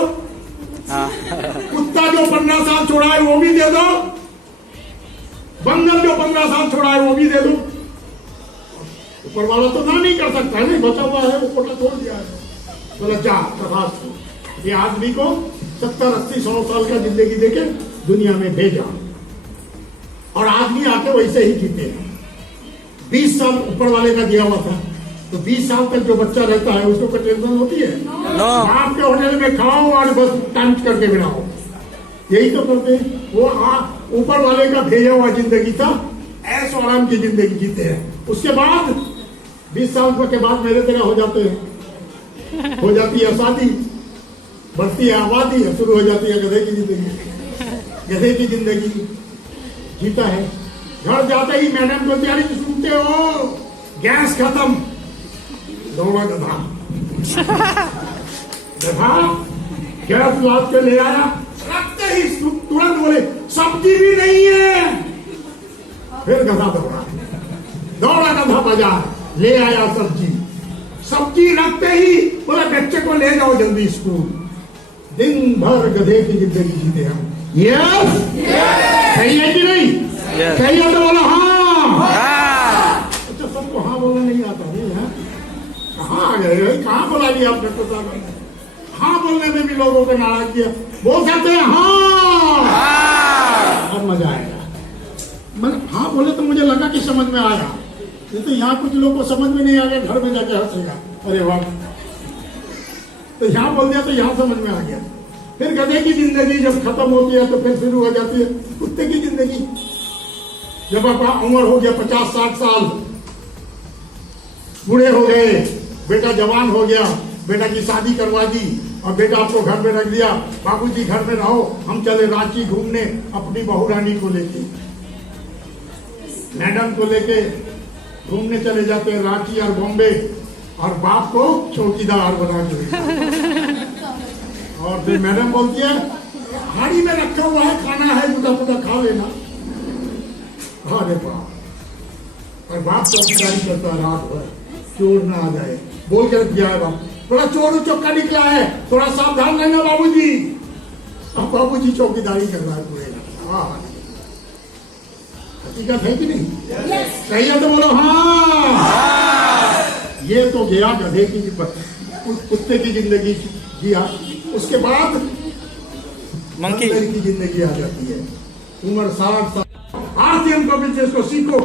कुत्ता जो 15 साल छोड़ा है वो भी दे दो, बंदर जो 15 साल छोड़ा है वो भी दे दो। ऊपर वाला तो ना नहीं कर सकता, नहीं बचा हुआ है, वो कोटा तोड़ दिया है। बोला जा तथास्तु। ये आदमी को 70, 80, 100 साल का जिंदगी देके दुनिया में भेजा, और आदमी आके वैसे ही जीते हैं। 20 साल ऊपर वाले का दिया हुआ था, तो 20 साल तक जो बच्चा रहता है उसको कोई टेंशन होती है? आपके होटल में खाओ और बस टाइम करके बनाओ, यही तो करते हैं। वो ऊपर वाले का भेजा हुआ जिंदगी था, ऐशो आराम की जिंदगी जीते हैं। उसके बाद 20 साल के बाद मेरे तरह हो जाते हैं, हो जाती है शादी, बढ़ती है आबादी, शुरू हो जाती है गधे की जिंदगी। गधे की जिंदगी जीता है, घर जाते ही मैडम बोलती अरे सुनते हो गैस खत्म, दौड़ा गधा, गधा गैस लाद के ले आया, रखते ही तुरंत बोले सब्जी भी नहीं है, फिर गधा दौड़ा गधा बाजार, ले आया सब्जी, सब्जी रखते ही बोला बच्चे को ले जाओ जल्दी स्कूल। दिन भर गधे की जिंदगी जीते हम। यस सही है कि नहीं? सही है तो बोलो हाँ। अच्छा सबको हाँ बोलना नहीं आता नहीं है? कहाँ आ गए, कहाँ बोला लिया आपने? तो हाँ बोलने में भी लोगों को नाराज किया, बोल सकते हैं हाँ, अब मजा आएगा। मैंने हाँ बोले तो मुझे लगा कि समझ में आया, नहीं तो यहाँ कुछ लोगों को समझ में नहीं आ गया, घर में जाके हंसेगा, अरे वाह। तो यहाँ बोल दिया तो यहाँ समझ में आ गया। फिर गधे की जिंदगी जब खत्म होती है तो फिर शुरू हो जाती है कुत्ते की जिंदगी। जब आपका उम्र हो गया 50-60 साल, बूढ़े हो गए, बेटा जवान हो गया, बेटा की शादी करवा दी और बेटा आपको घर में रख दिया, बाबूजी घर में रहो, हम चले रांची घूमने अपनी बहू रानी को लेके। मैडम को लेके घूमने चले जाते हैं रांची और बॉम्बे, और बाप को चौकीदार बना के और फिर मैडम बोलती है हाड़ी में रखा हुआ है खाना है, मुदा मुदा खा लेना। अरे बाप, और बाप चौकीदारी करता है रात भर, चोर ना आ जाए बोल कर दिया है बाप, थोड़ा चोर चौका निकला है, थोड़ा सावधान रहना बाबूजी। अब बाबूजी चौकीदारी कर रहा है पूरे। हकीकत है कि नहीं? सही है तो बोलो हाँ। ये तो गया गधे की कुत्ते की जिंदगी जिया, उसके बाद मंकी की जिंदगी आ जाती है। उम्र 60 साल। आरसीएम को बिजनेस को सीखो,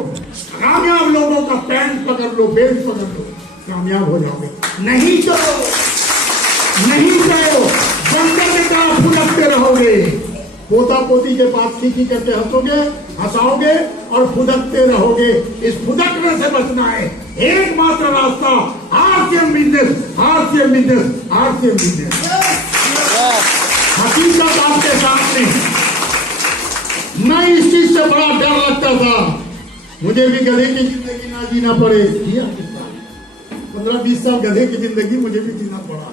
कामयाब लोगों का पैंट पकड़ लो, बेल्ट पकड़ लो, कामयाब हो जाओगे। नहीं तो बंदर के तरह फुदकते रहोगे, पोता पोती के पास खींची करके हंसोगे, हंसाओगे और फुदकते रहोगे। इस फुदकने से बचना है, एकमात्र रास्ता RCM business, RCM business, RCM business. हकीकत आपके सामने। मैं इस चीज से बड़ा डर लगता था, मुझे भी गधे की जिंदगी ना जीना पड़े। 15-20 साल गधे की जिंदगी मुझे भी जीना पड़ा,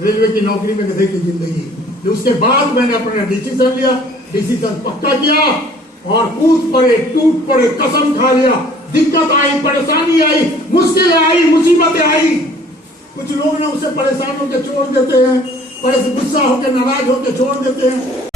रेलवे की नौकरी में गधे की जिंदगी। उसके बाद मैंने अपना डिसीजन लिया, डिसीजन पक्का किया और कूद पड़े, टूट पड़े, कसम खा लिया। दिक्कत आई, परेशानी आई, मुश्किलें आई, मुसीबतें आई। कुछ लोग ना उसे परेशान होकर छोड़ देते हैं, गुस्सा होकर नाराज होकर छोड़ देते हैं।